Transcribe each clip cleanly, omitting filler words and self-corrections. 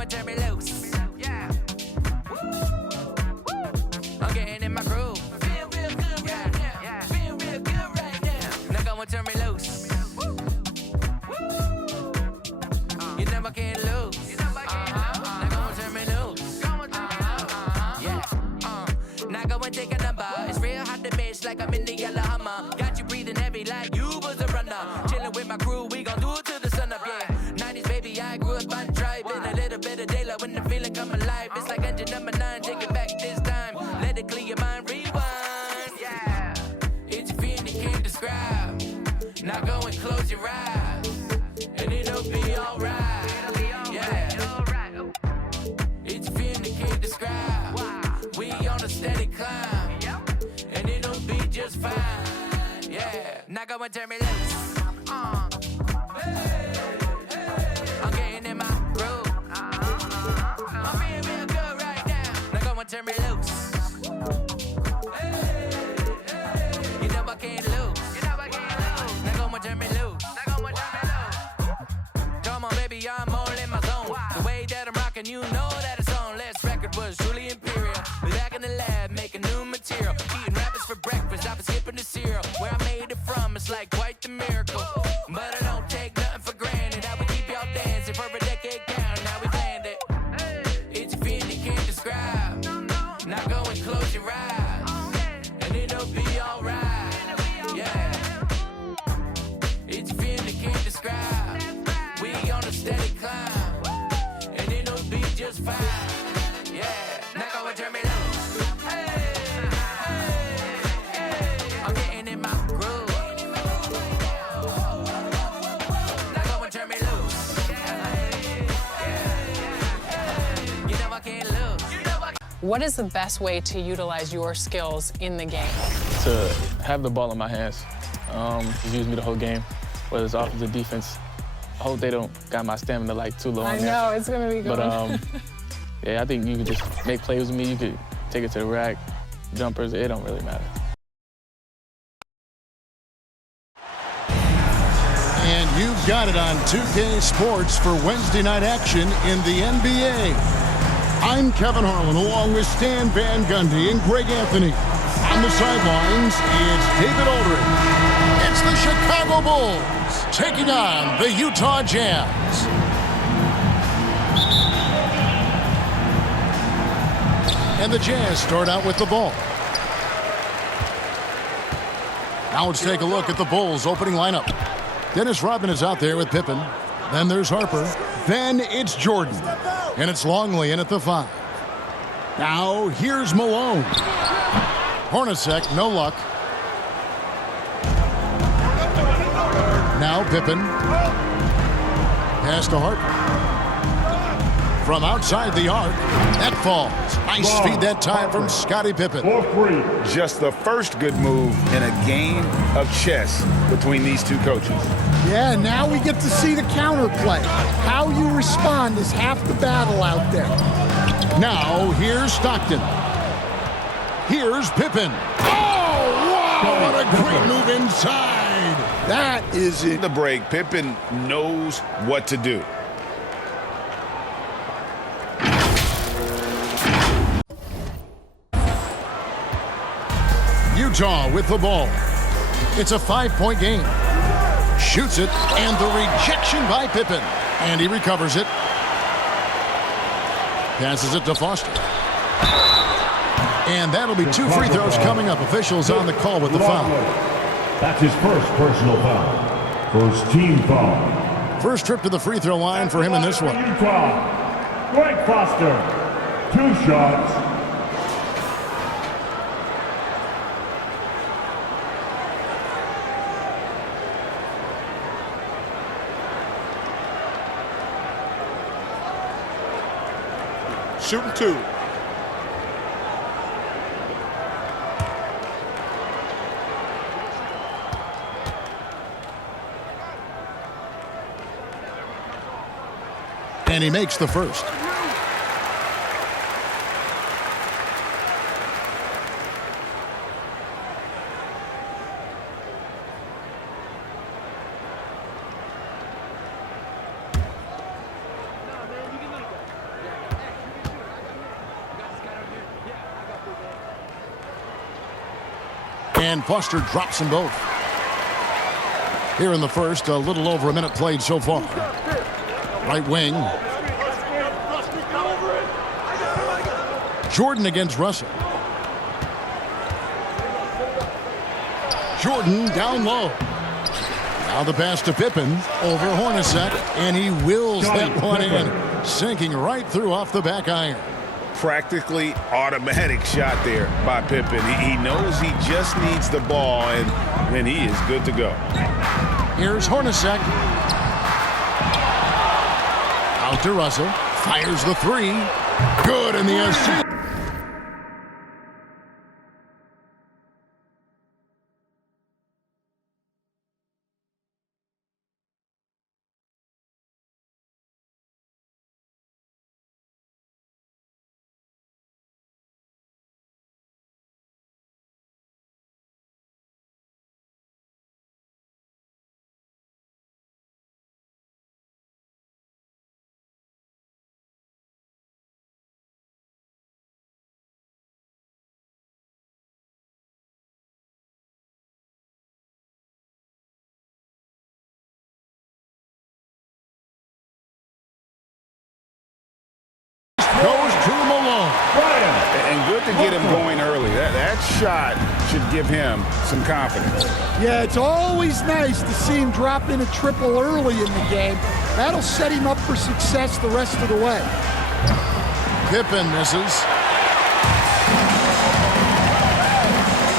and turn me loose. Yeah. I'm getting in my groove. Feel real good right now. Yeah. Feel real good right now. Now go and turn me loose. You never can lose. Now go and turn me loose. Yeah. Now go and take a number. It's real hot to miss like I'm in the yellow Hummer. Got you breathing heavy like you was a runner. Chilling with my crew, we gon' do it till the sun up, yeah. 90s baby, I grew up on driving. A little bit of daylight when the feeling come alive. It's like engine number 9, take it back this time. Let it clear your mind, rewind. Yeah. It's a feeling you can't describe. Now go and close your eyes, and it'll be alright. Yeah. It's a feeling you can't describe. We on a steady climb, and it'll be just fine. Yeah. Now go and turn me loose. I'm getting in my groove. I'm feeling real good right now. Now go and turn me loose. You know I can't lose. Now go and turn me loose. Come on, baby, I'm all in my zone. The way that I'm rocking, you know that it's on. Last record was truly imperial. We back in the lab, making new material. Eating rappers for breakfast, I was skipping the cereal. Where I made it from, it's like quite the miracle. But I don't take nothing for granted. I would keep y'all dancing for a decade count. Now we planned it. It's a feeling you can't describe. Now go and close your eyes, and it'll be alright. Yeah. It's a feeling you can't describe. We on a steady climb, and it'll be just fine. Yeah. Now go and turn me loose. I'm getting in my groove. Now go and turn me loose. You know I can't lose. What is the best way to utilize your skills in the game? To have the ball in my hands, just use me the whole game, whether it's offense or defense. I hope they don't got my stamina like too low. I know, it's gonna be good. But yeah, I think you can just make plays with me. You could take it to the rack, jumpers, it don't really matter. And you've got it on 2K Sports for Wednesday night action in the NBA. I'm Kevin Harlan along with Stan Van Gundy and Greg Anthony. On the sidelines, it's David Aldridge. It's the Chicago Bulls taking on the Utah Jazz. And the Jazz start out with the ball. Now let's take a look at the Bulls' opening lineup. Dennis Rodman is out there with Pippen. Then there's Harper. Then it's Jordan. And it's Longley in at the 5. Now here's Malone. Hornacek, no luck. Now Pippen. Pass to Harper. From outside the arc, that falls. Nice feed that time from Scottie Pippen. Just the first good move in a game of chess between these two coaches. Yeah, now we get to see the counterplay. How you respond is half the battle out there. Now here's Stockton. Here's Pippen. Oh, wow! What a great move inside. That is it. The break, Pippen knows what to do. Utah with the ball. It's a 5-point game. Shoots it, and the rejection by Pippen. And he recovers it. Passes it to Foster. And that'll be 2 free throws coming up. Officials on the call with the foul. That's his first personal foul. First team foul. First trip to the free throw line for him in this one. Utah, Greg Foster. 2 shots. Shooting 2. And he makes the first. And Foster drops them both. Here in the first, a little over a minute played so far. Right wing. Jordan against Russell. Jordan down low. Now the pass to Pippen over Hornacek, and he wills that one in, sinking right through off the back iron. Practically automatic shot there by Pippen. He knows he just needs the ball, and then he is good to go. Here's Hornacek. Out to Russell. Fires the three. Good in the assist. Goes to Malone. And good to get him going early. That shot should give him some confidence. Yeah, it's always nice to see him drop in a triple early in the game. That'll set him up for success the rest of the way. Pippen misses.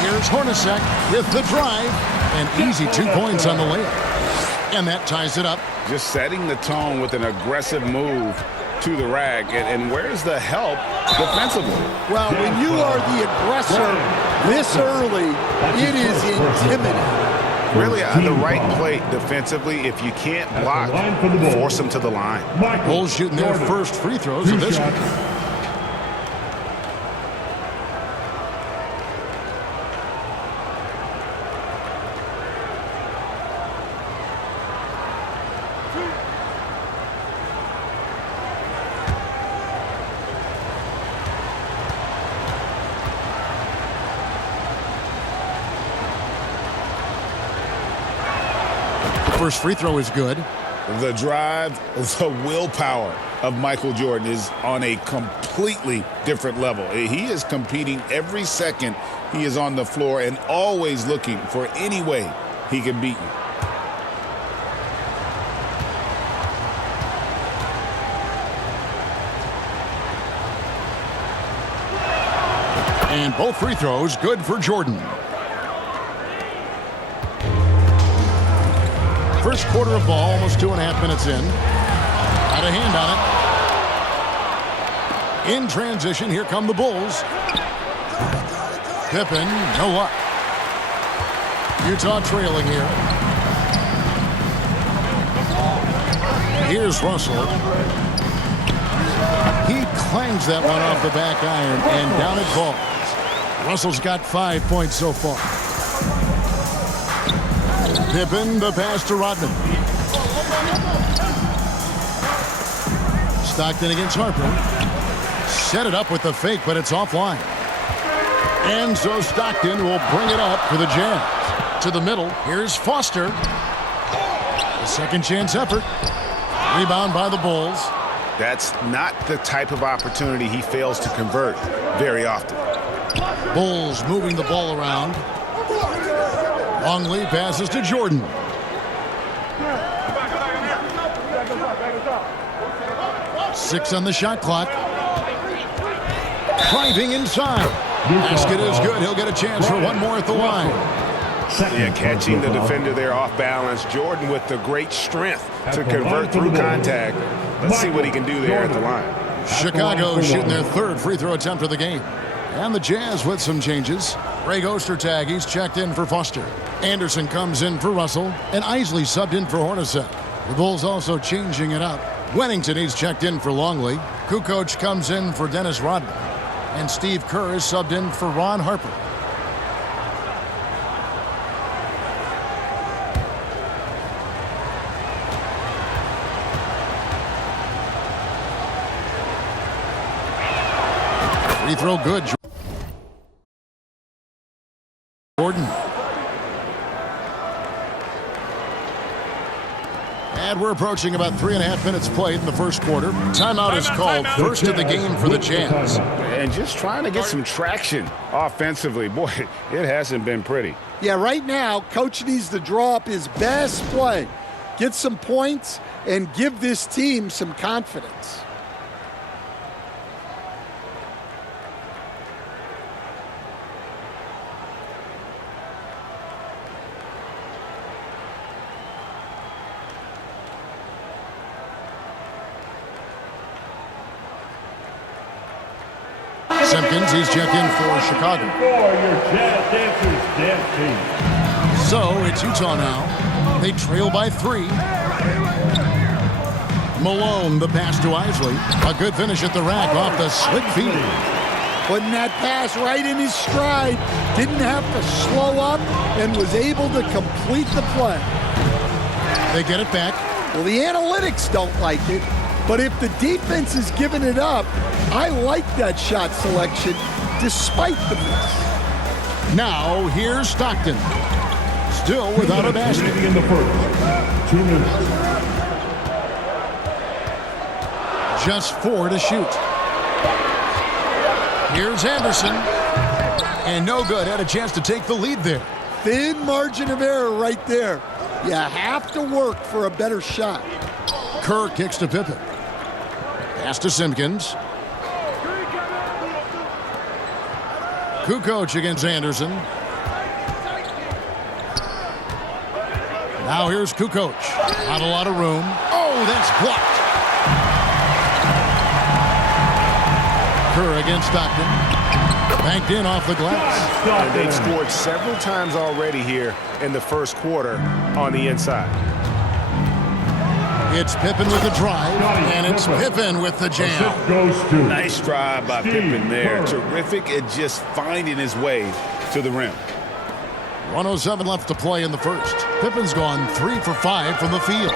Here's Hornacek with the drive. And easy 2 points on the layup. And that ties it up. Just setting the tone with an aggressive move to the rack. And where's the help defensively? Well, when you are the aggressor this early, it is intimidating. Really, the right play defensively. If you can't block, force them to the line. Bulls shooting their first free throws of this one. First free throw is good. The drive, the willpower of Michael Jordan is on a completely different level. He is competing every second he is on the floor and always looking for any way he can beat you. And both free throws good for Jordan. First quarter of ball, almost 2.5 minutes in. Got a hand on it. In transition, here come the Bulls. Pippen, no luck. Utah trailing here. Here's Russell. He clangs that one off the back iron, and down it falls. Russell's got 5 points so far. Pippen, the pass to Rodman. Stockton against Harper. Set it up with the fake, but it's offline. And so Stockton will bring it up for the Jazz. To the middle, here's Foster. A second chance effort. Rebound by the Bulls. That's not the type of opportunity he fails to convert very often. Bulls moving the ball around. Longley passes to Jordan. Six on the shot clock. Driving inside. Basket is good. He'll get a chance for one more at the line. Yeah, catching the defender there off balance. Jordan with the great strength to convert through contact. Let's see what he can do there at the line. Chicago shooting their third free throw attempt of the game. And the Jazz with some changes. Greg Ostertag, he's checked in for Foster. Anderson comes in for Russell. And Isley subbed in for Hornacek. The Bulls also changing it up. Wennington, he's checked in for Longley. Kukoc comes in for Dennis Rodman. And Steve Kerr is subbed in for Ron Harper. Free throw good. Jordan. And we're approaching about 3.5 minutes played in the first quarter. Timeout is called. First of the game for the Jazz. And just trying to get some traction offensively. Boy, it hasn't been pretty. Yeah, right now, Coach needs to draw up his best play, get some points, and give this team some confidence. Simpkins, he's checked in for Chicago. For your Jazz Dancers dance team. So it's Utah now. They trail by 3. Malone, the pass to Isley. A good finish at the rack off the slick feet. Putting that pass right in his stride. Didn't have to slow up and was able to complete the play. They get it back. Well, the analytics don't like it, but if the defense is giving it up, I like that shot selection despite the miss. Now here's Stockton. Still without a basket. In the first 2 minutes. Just 4 to shoot. Here's Anderson. And no good. Had a chance to take the lead there. Thin margin of error right there. You have to work for a better shot. Kerr kicks to Pippen. Pass to Simpkins. Kukoc against Anderson. Now here's Kukoc. Not a lot of room. Oh, that's blocked. Kerr against Stockton. Banked in off the glass. And they've scored several times already here in the first quarter on the inside. It's Pippen with the drive, and it's Pippen with the jam. Goes to Nice drive by Pippen there. Terrific at just finding his way to the rim. 1:07 left to play in the first. Pippen's gone 3 for 5 from the field.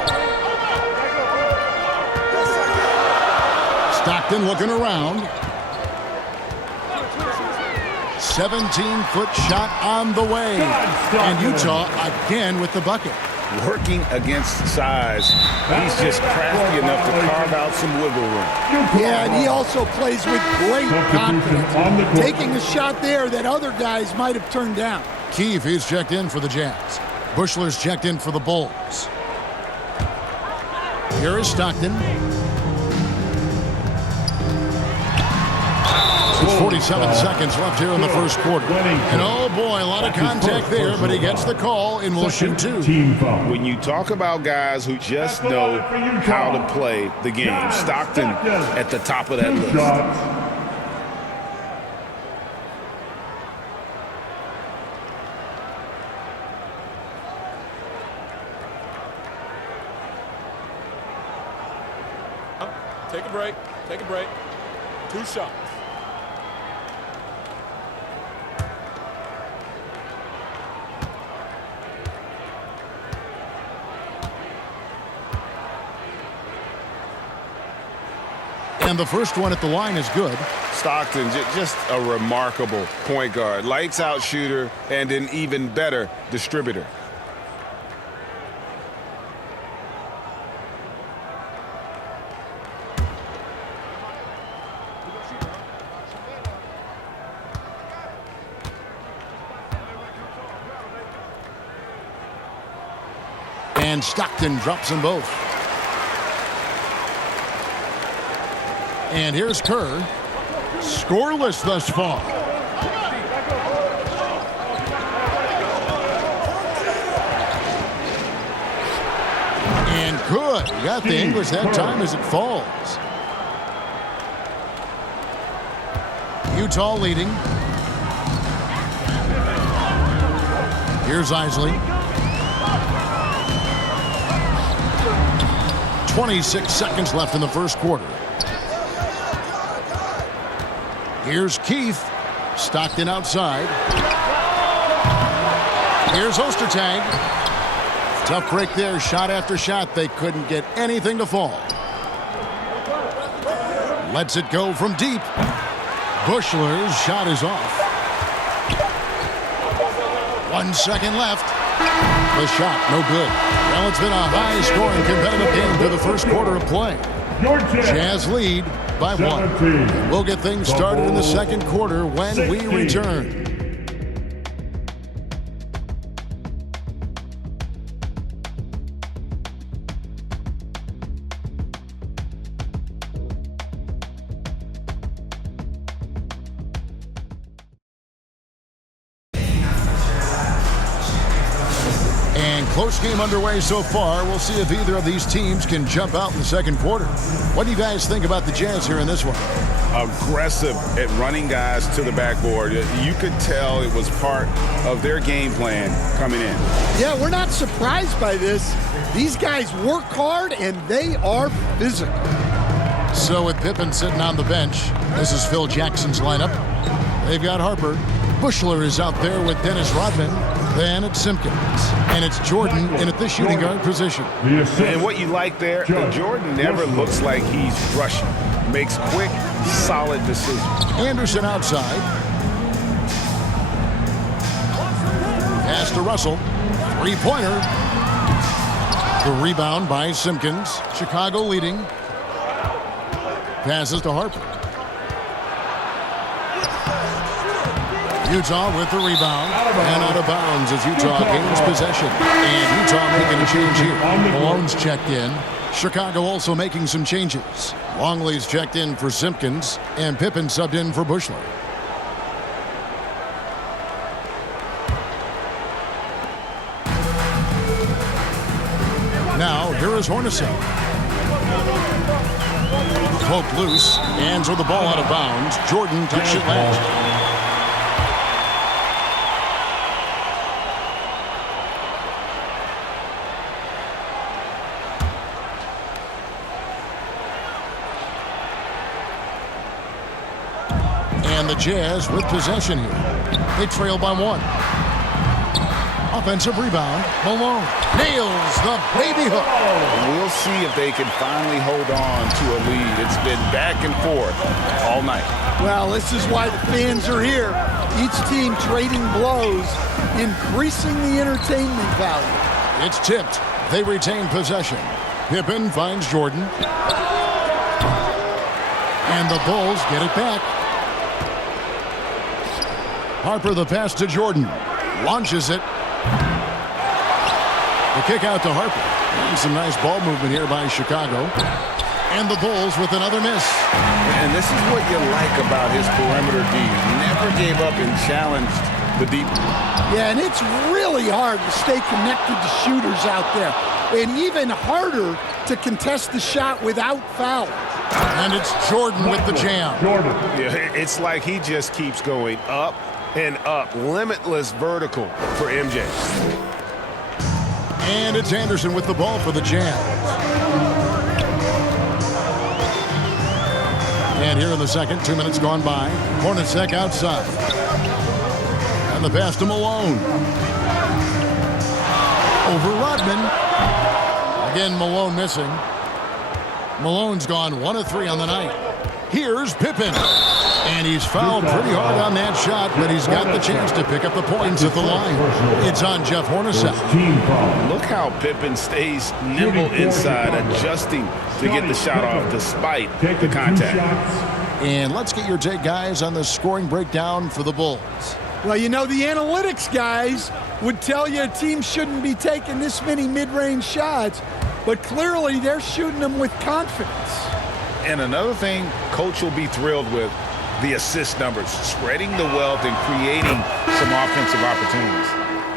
Stockton looking around. 17-foot shot on the way. And Utah again with the bucket. Working against size. He's just crafty enough to carve out some wiggle room. Yeah, and he also plays with great confidence, taking a shot there that other guys might have turned down. Keefe, he's checked in for the Jazz. Bushler's checked in for the Bulls. Here is Stockton. It's 47 seconds left here in the first quarter. And oh boy, a lot of contact there, but he gets the call and will shoot 2. When you talk about guys who just know how to play the game, Stockton at the top of that list. Take a break. Take a break. 2 shots. And the first one at the line is good. Stockton, just a remarkable point guard. Lights out shooter and an even better distributor. And Stockton drops them both. And here's Kerr. Scoreless thus far. And good. Got the English that time as it falls. Utah leading. Here's Isley. 26 seconds left in the first quarter. Here's Keith. Stockton outside. Here's Ostertag. Tough break there. Shot after shot. They couldn't get anything to fall. Lets it go from deep. Bushler's shot is off. 1 second left. The shot, no good. Well, it's been a high-scoring competitive game through the first quarter of play. Jazz lead by 1. We'll get things started in the second quarter when we return. Close game underway so far. We'll see if either of these teams can jump out in the second quarter. What do you guys think about the Jazz here in this one? Aggressive at running guys to the backboard. You could tell it was part of their game plan coming in. Yeah, we're not surprised by this. These guys work hard and they are physical. So with Pippen sitting on the bench, this is Phil Jackson's lineup. They've got Harper. Bushler is out there with Dennis Rodman. Then it's Simpkins. And it's Jordan in at the shooting guard position. And what you like there, Jordan never looks like he's rushing. Makes quick, solid decisions. Anderson outside. Pass to Russell. Three-pointer. The rebound by Simpkins. Chicago leading. Passes to Harper. Utah with the rebound and out of bounds as Utah gains possession. And Utah making a change here. Malone's checked in. Chicago also making some changes. Longley's checked in for Simpkins and Pippen subbed in for Bushler. Now here is Hornacek. Poke loose, hands with the ball out of bounds. Jordan touched it last. And the Jazz with possession here. They trail by 1. Offensive rebound. Malone nails the baby hook. We'll see if they can finally hold on to a lead. It's been back and forth all night. Well, this is why the fans are here. Each team trading blows, increasing the entertainment value. It's tipped. They retain possession. Pippen finds Jordan. And the Bulls get it back. Harper the pass to Jordan. Launches it. The kick out to Harper. And some nice ball movement here by Chicago. And the Bulls with another miss. And this is what you like about his perimeter D. Never gave up and challenged the deep. Yeah, and it's really hard to stay connected to shooters out there. And even harder to contest the shot without fouls. And it's Jordan with the jam. Yeah, it's like he just keeps going up and up. Limitless vertical for MJ. And it's Anderson with the ball for the Jazz. And here in the second, 2 minutes gone by. Hornacek outside. And the pass to Malone. Over Rodman. Again, Malone missing. Malone's gone 1 of 3 on the night. Here's Pippen. And he's fouled pretty hard on that shot, but he's got the chance to pick up the points at the line. It's on Jeff Hornacek. Look how Pippen stays nimble inside, adjusting to get the shot off despite the contact. And let's get your take, guys, on the scoring breakdown for the Bulls. Well, you know, the analytics guys would tell you a team shouldn't be taking this many mid-range shots, but clearly they're shooting them with confidence. And another thing Coach will be thrilled with, the assist numbers, spreading the wealth and creating some offensive opportunities.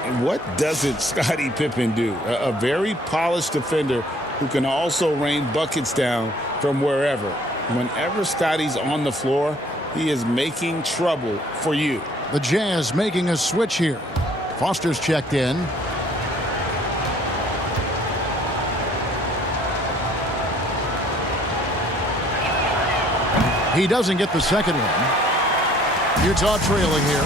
And what doesn't Scottie Pippen do? A very polished defender who can also rain buckets down from wherever. Whenever Scottie's on the floor, he is making trouble for you. The Jazz making a switch here. Foster's checked in. He doesn't get the second one. Utah trailing here.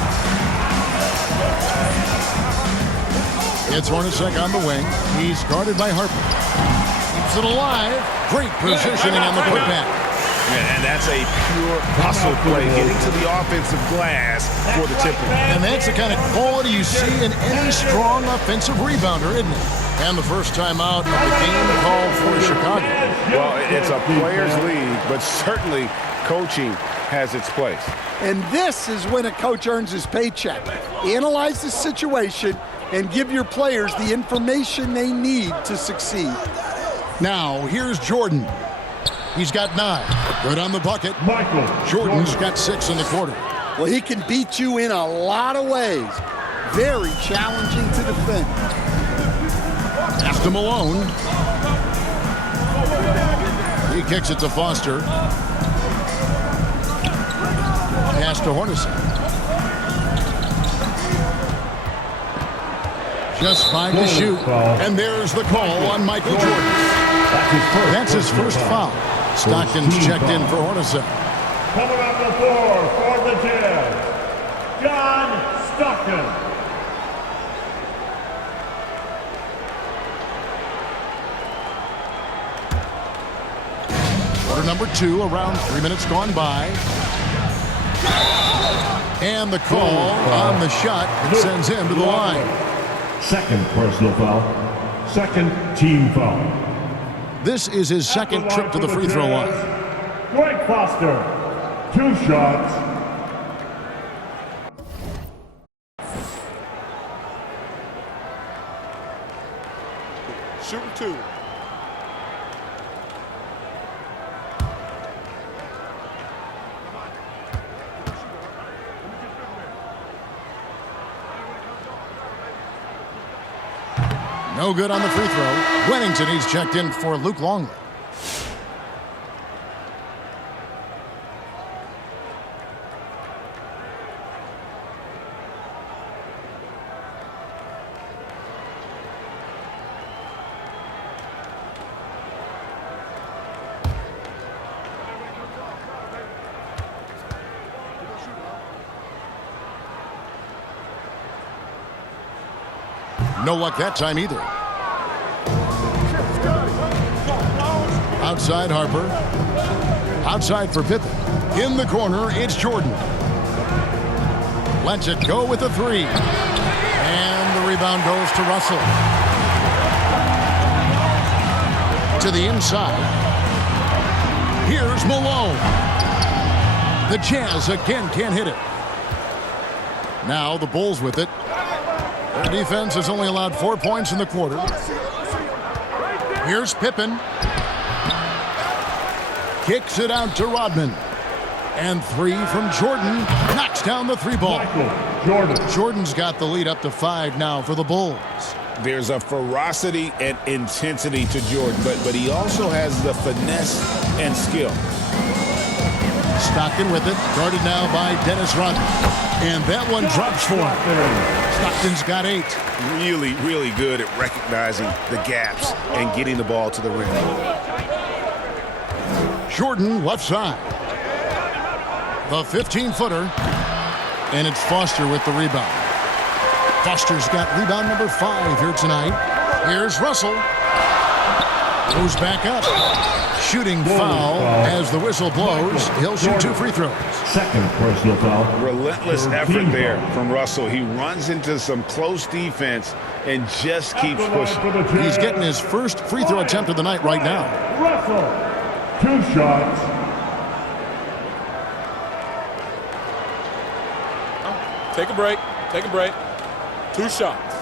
It's Hornacek on the wing. He's guarded by Harper. Keeps it alive. Great positioning on the putback. And that's a pure hustle play, getting to the offensive glass for the tipper. And that's the kind of quality you see in any strong offensive rebounder, isn't it? And the first time out of the game called for Chicago. Well, it's a players' league, but certainly coaching has its place. And this is when a coach earns his paycheck. Analyze the situation and give your players the information they need to succeed. Now, here's Jordan. He's got 9. Good on the bucket. Michael Jordan's got 6 in the quarter. Well, he can beat you in a lot of ways. Very challenging to defend. Pass to Malone. He kicks it to Foster. Pass to Hornacek. Just 5 to shoot. And there's the call on Michael Jordan. That's his first foul. Stockton's checked in for Hornacek. Coming up the floor for the Jazz, John Stockton. Quarter number 2, around 3 minutes gone by. And the call on the shot that sends him to the line. Second personal foul. Second team foul. This is his second trip to the free throw line. Greg Foster, 2 shots. Shooting 2. No good on the free throw. Wennington, he's checked in for Luke Longley. No luck that time either. Outside Harper. Outside for Pippen. In the corner, it's Jordan. Lets it go with a 3. And the rebound goes to Russell. To the inside. Here's Malone. The Jazz again can't hit it. Now the Bulls with it. Their defense has only allowed 4 points in the quarter. Here's Pippen. Kicks it out to Rodman. And 3 from Jordan. Knocks down the 3-ball. Jordan's got the lead up to 5 now for the Bulls. There's a ferocity and intensity to Jordan, but he also has the finesse and skill. Stockton with it. Guarded now by Dennis Rodman. And that one drops for him. Stockton's got 8. Really, really good at recognizing the gaps and getting the ball to the rim. Jordan left side. The 15-footer. And it's Foster with the rebound. Foster's got rebound number 5 here tonight. Here's Russell. Goes back up. Shooting foul as the whistle blows. He'll shoot 2 free throws. Second personal foul. Relentless effort there from Russell. He runs into some close defense and just keeps pushing. He's getting his first free throw attempt of the night right now. Russell, 2 shots. Take a break. Take a break. 2 shots.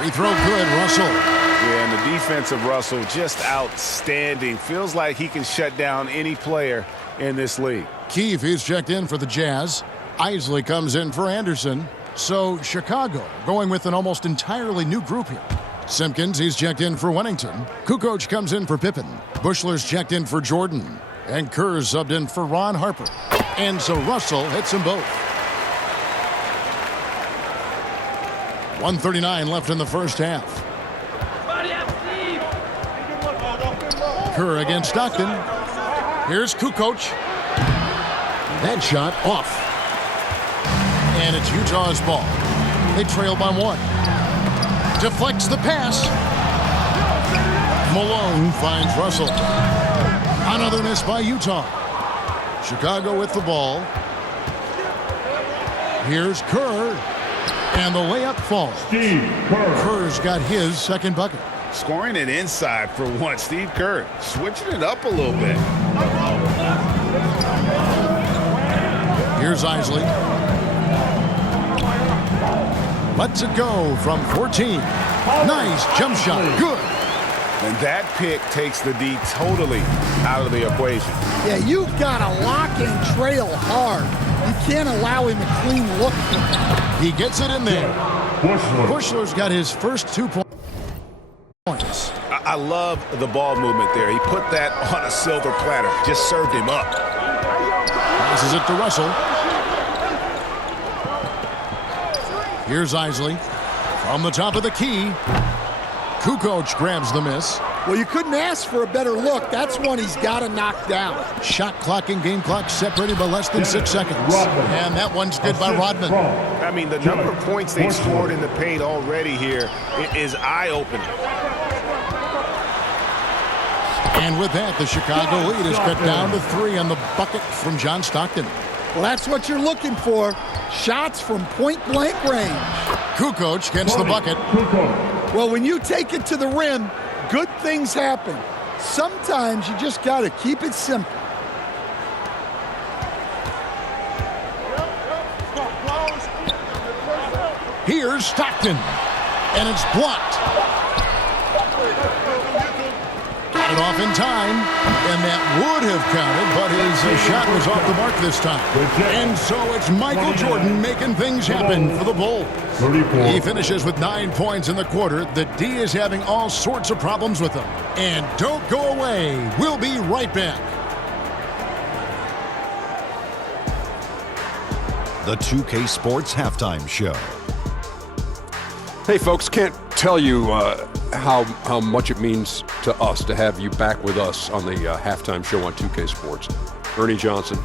Free throw good, Russell. Yeah, and the defense of Russell just outstanding. Feels like he can shut down any player in this league. Keefe is checked in for the Jazz. Isley comes in for Anderson. So Chicago going with an almost entirely new group here. Simpkins, he's checked in for Wennington. Kukoc comes in for Pippen. Bushler's checked in for Jordan. And Kerr's subbed in for Ron Harper. And so Russell hits them both. 1:39 left in the first half. Kerr against Stockton. Here's Kukoc. That shot off. And it's Utah's ball. They trail by 1. Deflects the pass. Malone finds Russell. Another miss by Utah. Chicago with the ball. Here's Kerr. And the layup falls. Steve Kerr. Kerr's got his second bucket. Scoring it inside for once. Steve Kerr switching it up a little bit. Here's Isley. Lets it go from 14. Nice jump shot. Good. And that pick takes the D totally out of the equation. Yeah, you've got to lock and trail hard. You can't allow him a clean look. He gets it in there. Bushler. Bushler's got his first 2 points. I love the ball movement there. He put that on a silver platter. Just served him up. Passes it to Russell. Here's Isley. From the top of the key. Kukoc grabs the miss. Well, you couldn't ask for a better look. That's one he's got to knock down. Shot clock and game clock separated by less than 6 seconds. And that one's good by Rodman. I mean, the number of points they've scored in the paint already here is eye-opening. And with that, the Chicago lead is cut down to 3 on the bucket from John Stockton. Well, that's what you're looking for. Shots from point-blank range. Kukoc gets the bucket. Well, when you take it to the rim, good things happen. Sometimes you just got to keep it simple. Here's Stockton. And it's blocked. Got it off in time. And that would have counted, but his shot was off the mark this time. And so it's Michael Jordan making things happen for the Bulls. He finishes with 9 points in the quarter. The D is having all sorts of problems with him. And don't go away. We'll be right back. The 2K Sports Halftime Show. Hey, folks, can't tell you how much it means to us to have you back with us on the halftime show on 2K Sports. Ernie Johnson,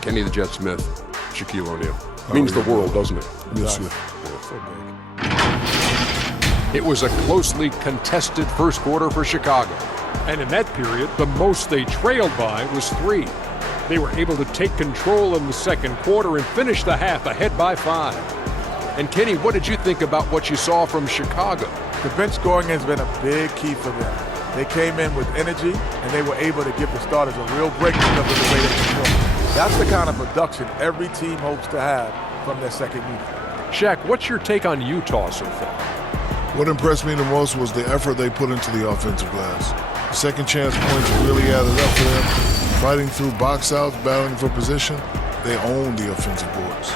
Kenny the Jet Smith, Shaquille O'Neal. Means the world, doesn't it? Yes, sir. It was a closely contested first quarter for Chicago. And in that period, the most they trailed by was 3. They were able to take control in the second quarter and finish the half ahead by 5. And Kenny, what did you think about what you saw from Chicago? The bench scoring has been a big key for them. They came in with energy, and they were able to give the starters a real break because of the way they performed. That's the kind of production every team hopes to have from their second unit. Shaq, what's your take on Utah so far? What impressed me the most was the effort they put into the offensive glass. Second chance points really added up for them. Fighting through box outs, battling for position, they owned the offensive boards.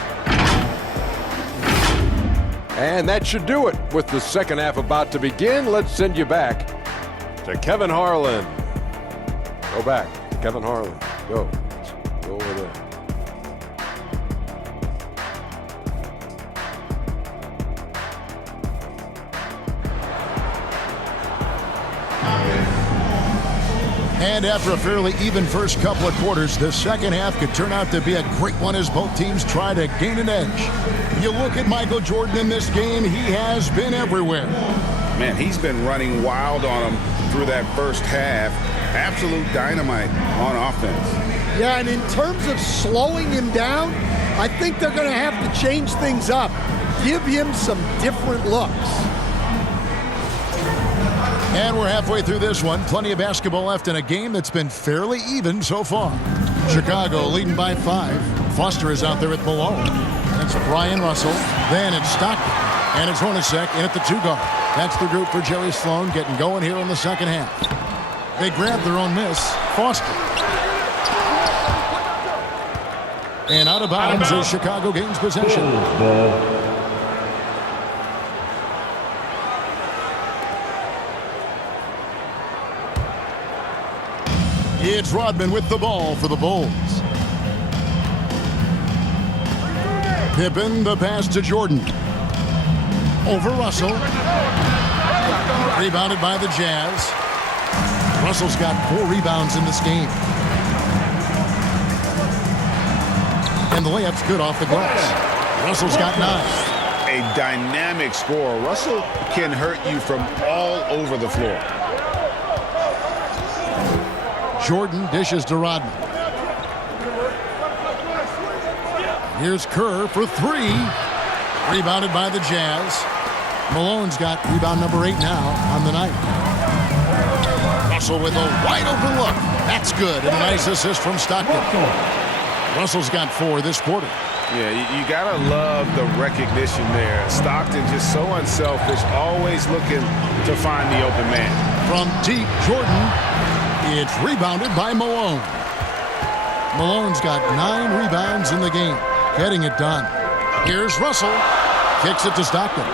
And that should do it. With the second half about to begin, let's send you back to Kevin Harlan. Go back to Kevin Harlan. Go. Go over there. And after a fairly even first couple of quarters, the second half could turn out to be a great one as both teams try to gain an edge. You look at Michael Jordan in this game, he has been everywhere. Man, he's been running wild on them through that first half. Absolute dynamite on offense. Yeah, and in terms of slowing him down, I think they're going to have to change things up. Give him some different looks. And we're halfway through this one. Plenty of basketball left in a game that's been fairly even so far. Chicago leading by 5. Foster is out there at Malone. It's Brian Russell. Then it's Stockton. And it's Hornacek in at the 2-guard. That's the group for Jerry Sloan getting going here in the second half. They grab their own miss. Foster. And out of bounds as Chicago gains possession. It's Rodman with the ball for the Bulls. Pippen, the pass to Jordan. Over Russell. Rebounded by the Jazz. Russell's got 4 rebounds in this game. And the layup's good off the glass. Russell's got 9. A dynamic scorer. Russell can hurt you from all over the floor. Jordan dishes to Rodman. Here's Kerr for 3. Rebounded by the Jazz. Malone's got rebound number 8 now on the night. Russell with a wide open look. That's good. And a nice assist from Stockton. Russell's got 4 this quarter. Yeah, you got to love the recognition there. Stockton just so unselfish, always looking to find the open man. From deep, Jordan. It's rebounded by Malone. Malone's got 9 rebounds in the game. Getting it done. Here's Russell. Kicks it to Stockton.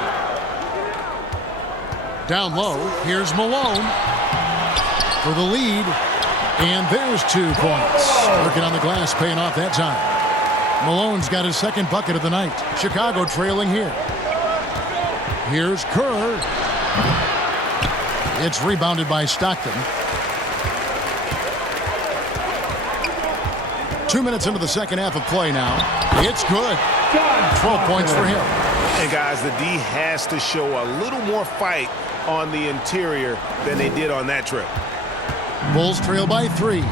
Down low, here's Malone for the lead. And there's 2 points. Working on the glass, paying off that time. Malone's got his 2nd bucket of the night. Chicago trailing here. Here's Kerr. It's rebounded by Stockton. 2 minutes into the second half of play now. It's good. 12 points for him. And guys, the D has to show a little more fight on the interior than they did on that trip. Bulls trail by 3.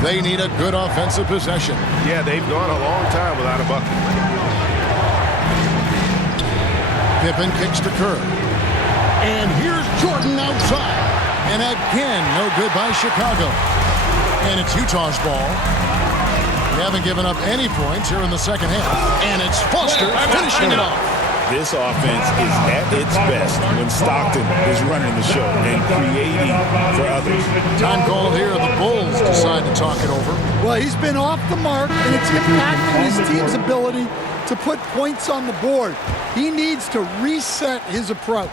They need a good offensive possession. Yeah, they've gone a long time without a bucket. Pippen kicks to Kerr. And here's Jordan outside. And again, no good by Chicago. And it's Utah's ball. They haven't given up any points here in the second half. And it's Foster finishing it off. This offense is at its best when Stockton is running the show and creating for others. Time called here. The Bulls decide to talk it over. Well, he's been off the mark, and it's impacting his team's ability to put points on the board. He needs to reset his approach.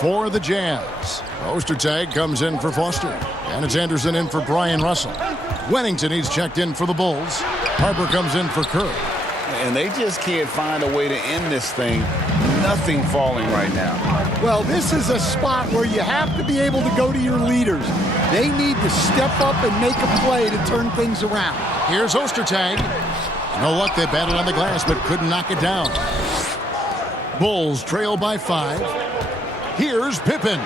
For the Jazz, Ostertag comes in for Foster. And it's Anderson in for Brian Russell. Wennington, he's checked in for the Bulls. Harper comes in for Kerr. And they just can't find a way to end this thing. Nothing falling right now. Well, this is a spot where you have to be able to go to your leaders. They need to step up and make a play to turn things around. Here's Ostertag. No luck, they battled on the glass, but couldn't knock it down. Bulls trail by 5. Here's Pippen.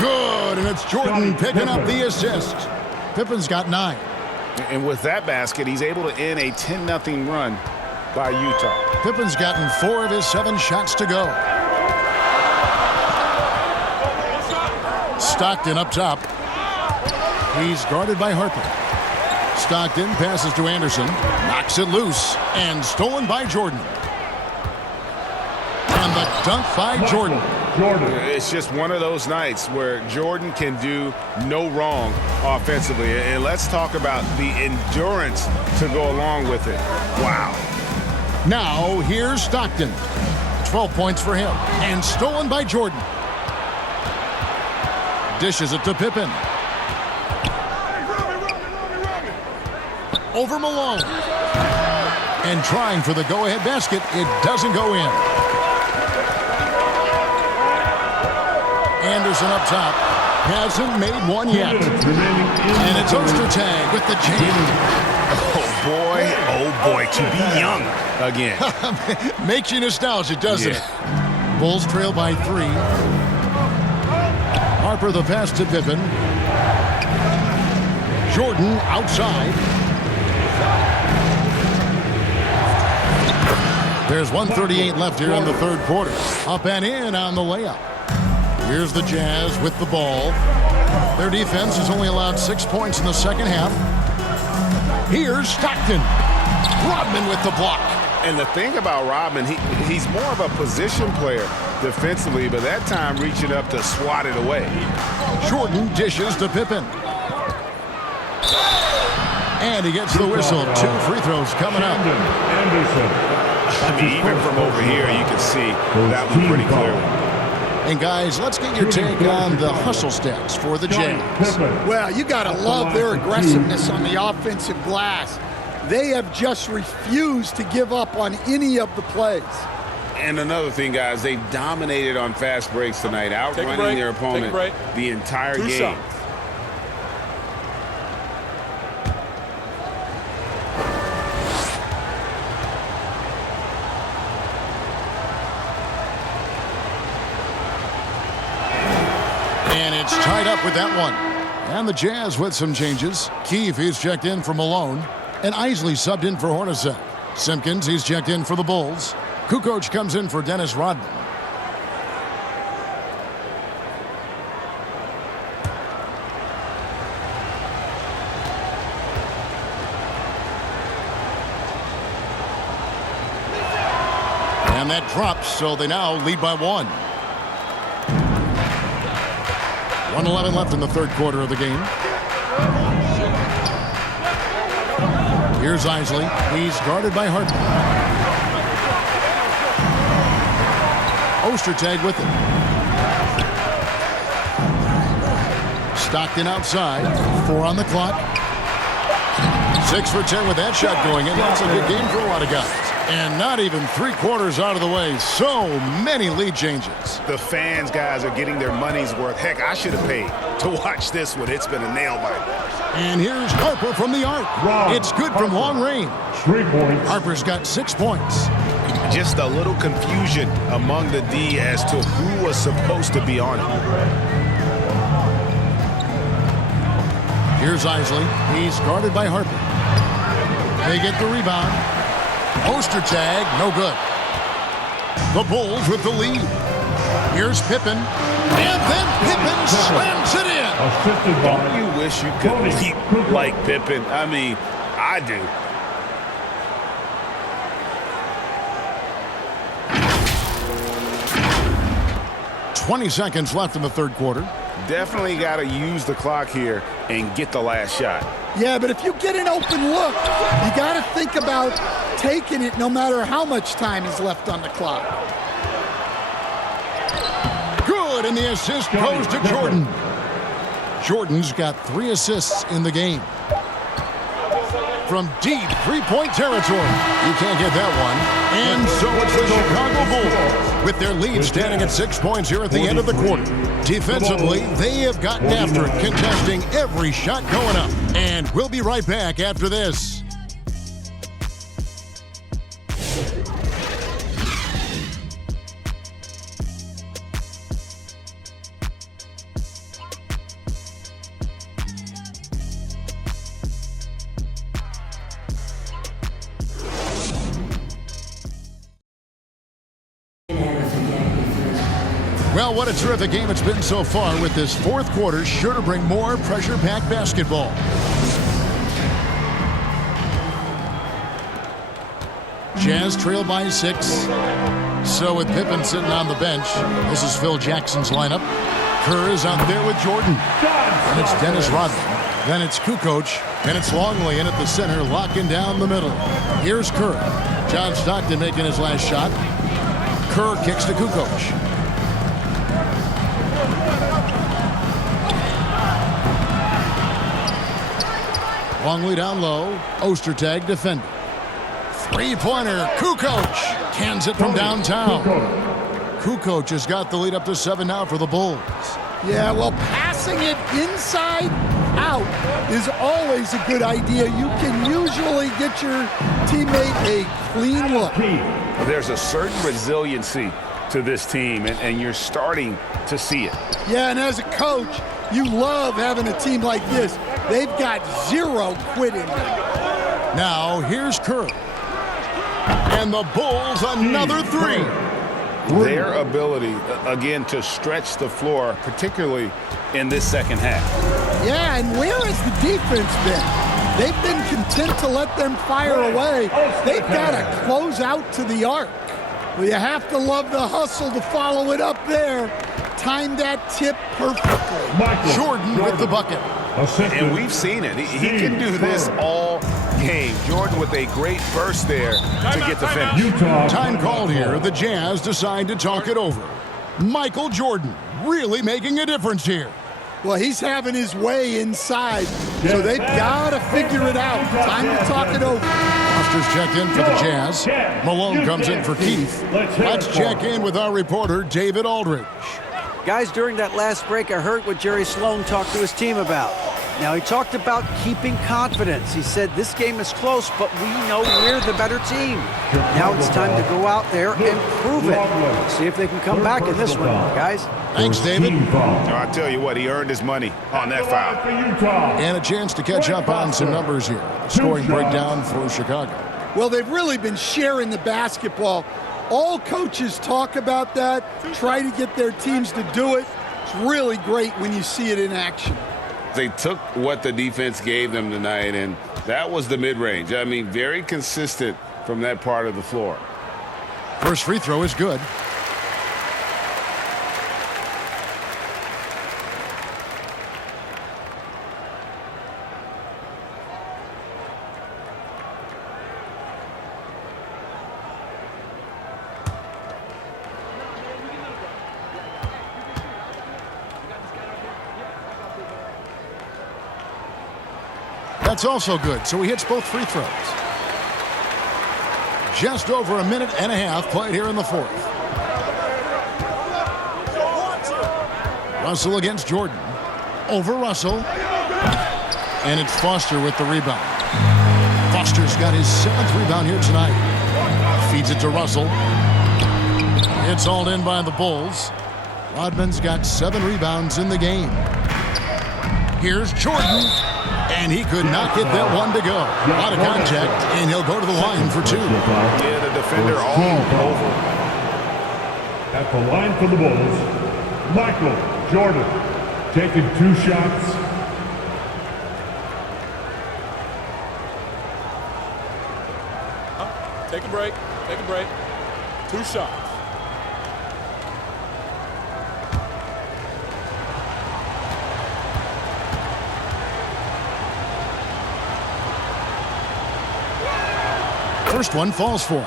Good, and it's Jordan picking up the assist. Pippen's got 9. And with that basket, he's able to end a 10-0 run by Utah. Pippen's gotten 4 of his 7 shots to go. Stockton up top. He's guarded by Harper. Stockton passes to Anderson. Knocks it loose. And stolen by Jordan. And the dunk by Jordan. It's just one of those nights where Jordan can do no wrong offensively. And let's talk about the endurance to go along with it. Wow. Now, here's Stockton. 12 points for him. And stolen by Jordan. Dishes it to Pippen. Over Malone. And trying for the go-ahead basket. It doesn't go in. Anderson up top. Hasn't made one yet. And it's Ostertag with the jam. Oh boy, to be young again. Makes you nostalgic, doesn't it? Bulls trail by 3. Harper the pass to Pippen. Jordan outside. There's 1:38 left here in the third quarter. Up and in on the layup. Here's the Jazz with the ball. Their defense has only allowed 6 points in the second half. Here's Stockton. Rodman with the block. And the thing about Rodman, he's more of a position player defensively, but that time reaching up to swat it away. Jordan dishes to Pippen. And he gets the whistle. 2 free throws coming up. I mean, even from over here, you can see that one pretty clearly. And guys, let's get your take on the hustle stats for the Jazz. Well, you got to love their aggressiveness on the offensive glass. They have just refused to give up on any of the plays. And another thing, guys, they've dominated on fast breaks tonight, outrunning their opponent the entire game. And it's tied up with that one. And the Jazz with some changes. Keefe, he's checked in for Malone. And Isley subbed in for Hornacek. Simpkins, he's checked in for the Bulls. Kukoc comes in for Dennis Rodman. And that drops, so they now lead by 1. 1:11 left in the third quarter of the game. Here's Isley. He's guarded by Harden. Ostertag with it. Stockton outside. 4 on the clock. 6 for 10 with that shot going in. That's a good game for a lot of guys. And not even 3/4 out of the way. So many lead changes. The fans, guys, are getting their money's worth. Heck, I should have paid to watch this one. It's been a nail-biter. And here's Harper from the arc. It's good from long range. 3 points. Harper's got 6 points. Just a little confusion among the D as to who was supposed to be on it. Here's Isley. He's guarded by Harper. They get the rebound. Ostertag, no good. The Bulls with the lead. Here's Pippen. And then Pippen slams it in. Don't you wish you could leap like Pippen? I mean, I do. .20 seconds left in the third quarter. Definitely got to use the clock here and get the last shot. Yeah, but if you get an open look, you got to think about taking it no matter how much time is left on the clock. Good, and the assist goes to Jordan. Jordan's got 3 assists in the game. From deep three-point territory. You can't get that one. And so it's the Chicago Bulls with their lead standing at 6 points here at the end of the quarter. Defensively, they have gotten after it, contesting every shot going up. And we'll be right back after this. Well, what a terrific game it's been so far, with this fourth quarter sure to bring more pressure-packed basketball. Jazz trail by 6. So with Pippen sitting on the bench, this is Phil Jackson's lineup. Kerr is out there with Jordan. And it's Dennis Rodman. Then it's Kukoc. And it's Longley in at the center, locking down the middle. Here's Kerr. John Stockton making his last shot. Kerr kicks to Kukoc. Longley down low. Ostertag defending. Three-pointer. Kukoc cans it from downtown. Kukoc has got the lead up to 7 now for the Bulls. Yeah, well, passing it inside out is always a good idea. You can usually get your teammate a clean look. There's a certain resiliency to this team, and you're starting to see it. Yeah, and as a coach, you love having a team like this. They've got 0 quit in them. Now, here's Kerr. And the Bulls, another 3. Their ability, again, to stretch the floor, particularly in this second half. Yeah, and where has the defense been? They've been content to let them fire away. They've got to close out to the arc. Well, you have to love the hustle to follow it up there. Time that tip perfectly. Jordan with the bucket. And we've seen it. He can do this all game. Jordan with a great burst there to get the finish. Time called here. The Jazz decide to talk it over. Michael Jordan really making a difference here. Well, he's having his way inside, so they've got to figure it out. Time to talk it over. Foster's checked in for the Jazz. Malone comes in for Keefe. Let's check in with our reporter, David Aldridge. Guys, during that last break, I heard what Jerry Sloan talked to his team about. Now, he talked about keeping confidence. He said this game is close, but we know we're the better team. Now it's time to go out there and prove it. See if they can come back in this one, guys. Thanks, David. I tell you what, he earned his money on that foul. And a chance to catch up on some numbers here. The scoring breakdown for Chicago. Well, they've really been sharing the basketball. All coaches talk about that, try to get their teams to do it. It's really great when you see it in action. They took what the defense gave them tonight, and that was the mid-range. I mean, very consistent from that part of the floor. First free throw is good. That's also good, so he hits both free throws. Just over a minute and a half played here in the fourth. Russell against Jordan. Over Russell. And it's Foster with the rebound. Foster's got his 7th rebound here tonight. Feeds it to Russell. It's all in by the Bulls. Rodman's got 7 rebounds in the game. Here's Jordan. And he could not get that one to go. A lot of contact, and he'll go to the line for 2. Yeah, the defender all over. At the line for the Bulls, Michael Jordan taking 2 shots. Take a break. Take a break. 2 shots. First one falls for him.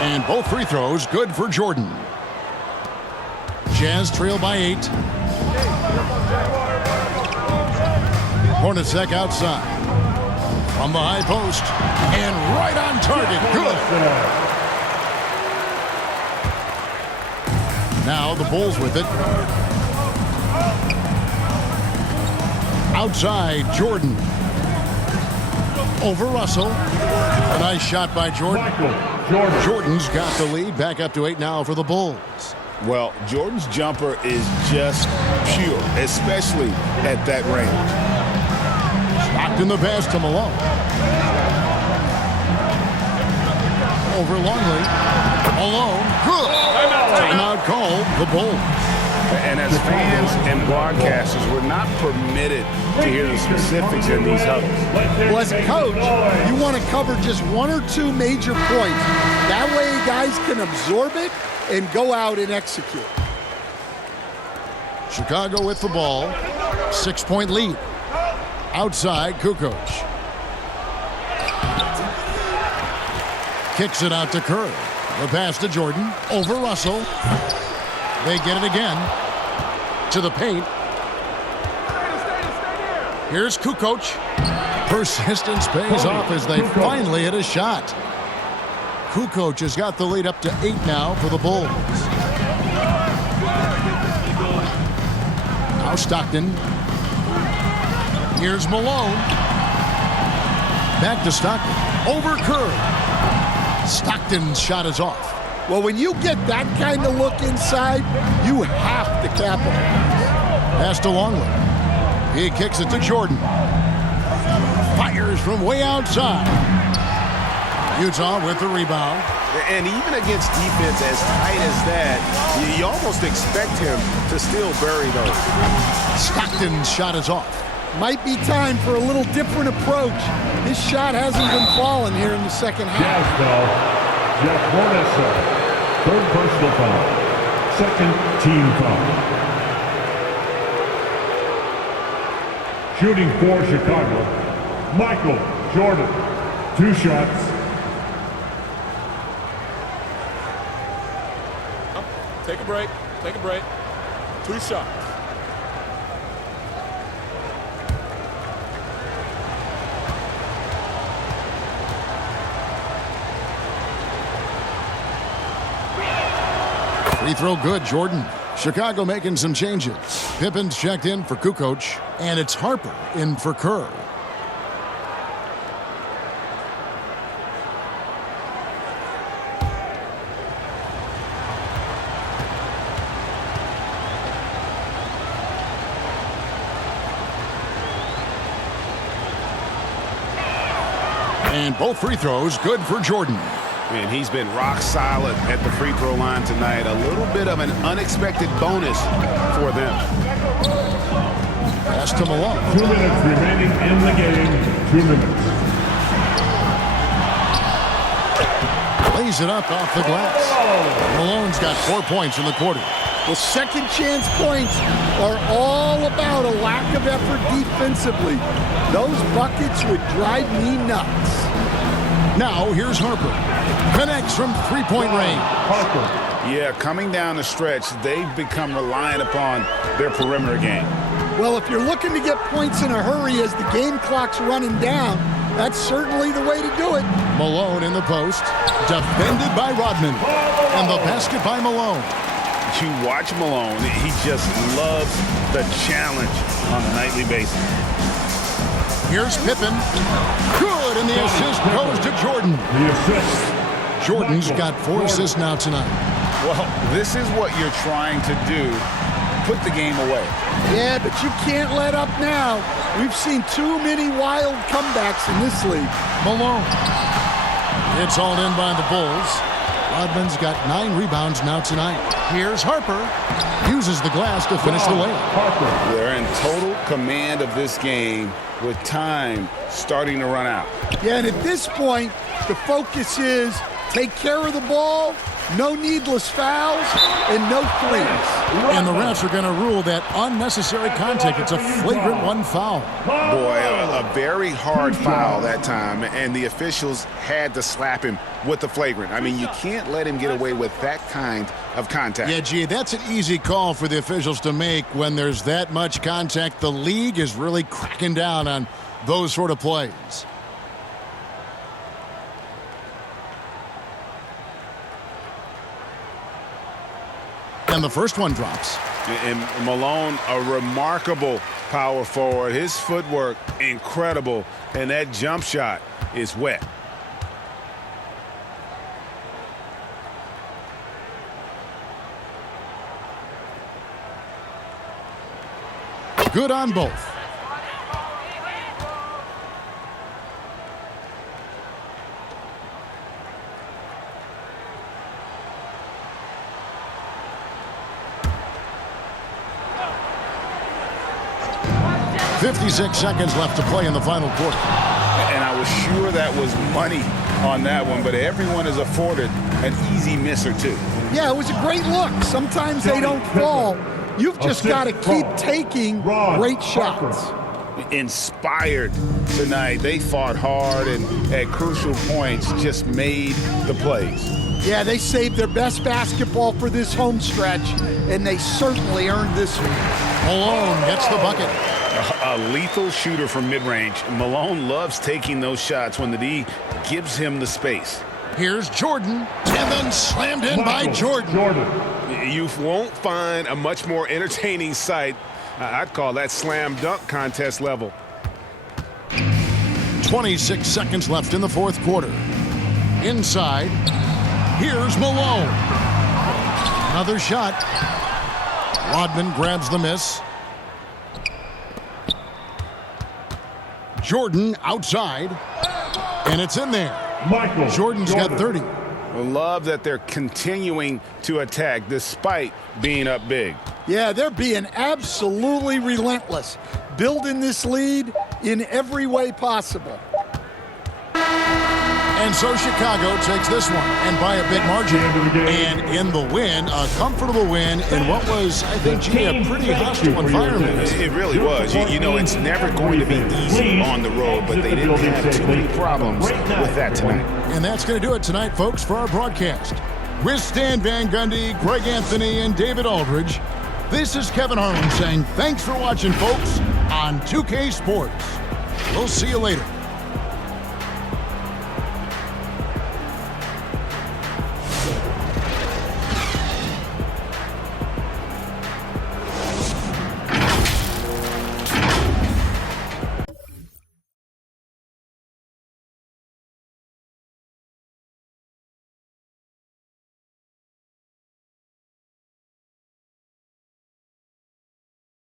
And both free throws good for Jordan. Jazz trail by 8. Hornacek outside. From the high post. And right on target. Good. Now the Bulls with it. Outside, Jordan. Over Russell. A nice shot by Jordan. Jordan's got the lead. Back up to 8 now for the Bulls. Well, Jordan's jumper is just pure, especially at that range. Stockton the pass to Malone. Over Longley. Malone. Good. Timeout called the Bulls. And as fans and broadcasters, we're not permitted to hear the specifics in these huddles. Well, as a coach, you want to cover just 1 or 2 major points. That way guys can absorb it and go out and execute. Chicago with the ball. 6-point lead. Outside, Kukoc. Kicks it out to Kerr. The pass to Jordan. Over Russell. They get it again. To the paint. Here's Kukoc. Persistence pays off as they finally hit a shot. Kukoc has got the lead up to 8 now for the Bulls. Now Stockton. Here's Malone. Back to Stockton. Over Kerr. Stockton's shot is off. Well, when you get that kind of look inside, you have to capitalize. Pass to Longley. He kicks it to Jordan. Fires from way outside. Utah with the rebound. And even against defense as tight as that, you almost expect him to still bury those. Stockton's shot is off. Might be time for a little different approach. His shot hasn't been falling here in the second half. Jazz foul. Jeff Hornacek. 3rd personal foul. 2nd team foul. Shooting for Chicago, Michael Jordan. 2 shots. Take a break. Take a break. 2 shots. Free throw good, Jordan. Chicago making some changes. Pippen's checked in for Kukoc, and it's Harper in for Kerr. And both free throws good for Jordan. And he's been rock solid at the free throw line tonight. A little bit of an unexpected bonus for them. Pass to Malone. 2 minutes remaining in the game. 2 minutes. Lays it up off the glass. Malone's got 4 points in the quarter. Well, second chance points are all about a lack of effort defensively. Those buckets would drive me nuts. Now here's Harper. Connects from three-point range. Harper. Yeah, coming down the stretch, they've become reliant upon their perimeter game. Well, if you're looking to get points in a hurry as the game clock's running down, that's certainly the way to do it. Malone in the post. Defended by Rodman. And the basket by Malone. You watch Malone, he just loves the challenge on a nightly basis. Here's Pippen. Good, and the assist goes to Jordan. The assist. Jordan's got 4 assists now tonight. Well, this is what you're trying to do. Put the game away. Yeah, but you can't let up now. We've seen too many wild comebacks in this league. Malone. It's all in by the Bulls. Rodman's got 9 rebounds now tonight. Here's Harper. Uses the glass to finish the layup. They're in total command of this game with time starting to run out. Yeah, and at this point, the focus is take care of the ball, no needless fouls, and no threes. And the refs are going to rule that unnecessary contact. It's a flagrant 1 foul. Boy, a very hard foul that time, and the officials had to slap him with the flagrant. I mean, you can't let him get away with that kind of contact. Yeah, gee, that's an easy call for the officials to make when there's that much contact. The league is really cracking down on those sort of plays. And the first one drops. And Malone, a remarkable power forward. His footwork, incredible. And that jump shot is wet. Good on both. .56 seconds left to play in the final quarter. And I was sure that was money on that one, but everyone is afforded an easy miss or two. Yeah, it was a great look. Sometimes they don't fall. You've just got to keep taking great shots. Inspired tonight. They fought hard and at crucial points just made the plays. Yeah, they saved their best basketball for this home stretch, and they certainly earned this one. Malone gets the bucket. A lethal shooter from mid-range. Malone loves taking those shots when the D gives him the space. Here's Jordan, and then slammed in by Jordan. You won't find a much more entertaining sight. I'd call that slam dunk contest level. 26 seconds left in the fourth quarter. Inside, here's Malone. Another shot. Rodman grabs the miss. Jordan outside, and it's in there. Jordan's got 30. I love that they're continuing to attack despite being up big. Yeah, they're being absolutely relentless, building this lead in every way possible. And so Chicago takes this one, and by a big margin. And in the win, a comfortable win in what was, I think, a pretty hostile environment. It really was. You know, it's never going to be easy on the road, but they didn't have too many problems with that tonight. And that's going to do it tonight, folks, for our broadcast. With Stan Van Gundy, Greg Anthony, and David Aldridge, this is Kevin Harlan saying thanks for watching, folks, on 2K Sports. We'll see you later.